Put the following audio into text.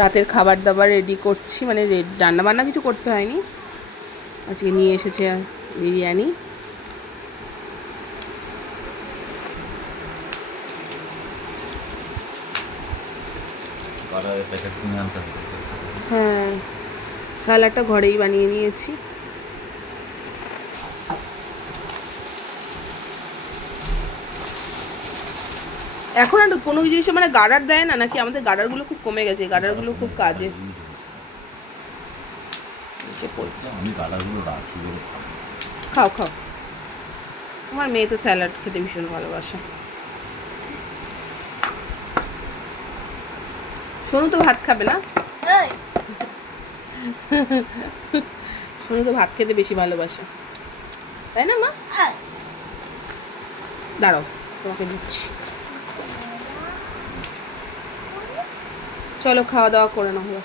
রাতের খাবার দাবার রেডি করছি, মানে রান্না বান্না কিছু করতে হয়নি। আজকে নিয়ে এসেছে বিরিয়ানি। হ্যাঁ, স্যালাডটা ঘরেই বানিয়ে নিয়েছি। এখন আর কোনো জিনিসে মানে গার্ডার দেয় না নাকি? আমাদের গার্ডারগুলো খুব কমে গেছে, গার্ডারগুলো খুব কাজে। খাও খাও, আমার মেয়ে তো স্যালাড খেতে ভীষণ ভালোবাসে। সোনু তো ভাত খাবে না, সোনু তো ভাত খেতে বেশি ভালোবাসে, তাই না মা? দাঁড়াও, তোমাকে দিচ্ছি। চলো খাওয়া দাওয়া করে নাও।